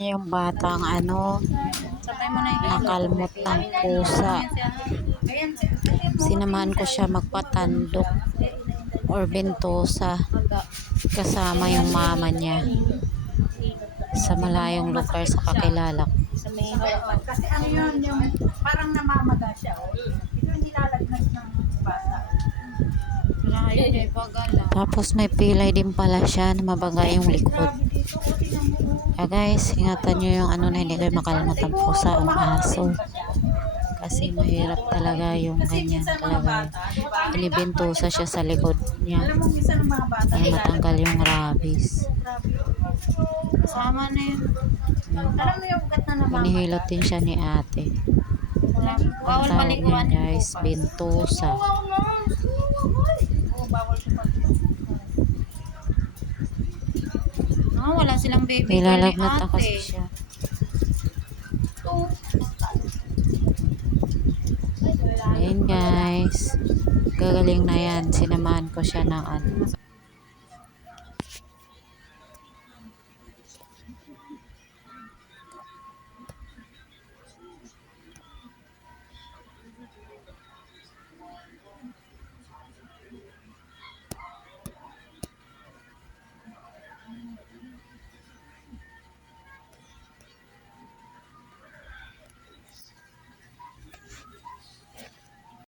Yung batang nakalmot ng pusa. Sinamahan ko siya magpatandok or bentosa kasama yung mama niya sa malayong lugar sa kakilala ko. Kasi ano yun, yung parang namamaga siya. Ito nilalagnat ng bata. Tapos may pilay din pala siya na mabaga yung likod. Kaya guys, ingatan nyo yung na hindi kayo makalmot ng pusa o aso. Kasi mahirap talaga yung ganyan talaga. Binibentosa siya sa likod niya. Para matanggal yung rabies. Kasama na yun. Alam mo yung ugat na namamaga. Hinihilot din siya ni ate. Ang tawag niya guys, bentosa. Wala silang baby. Nilalagnat na kasi siya. Ayun guys. Gagaling na yan. Sinamahan ko siya ng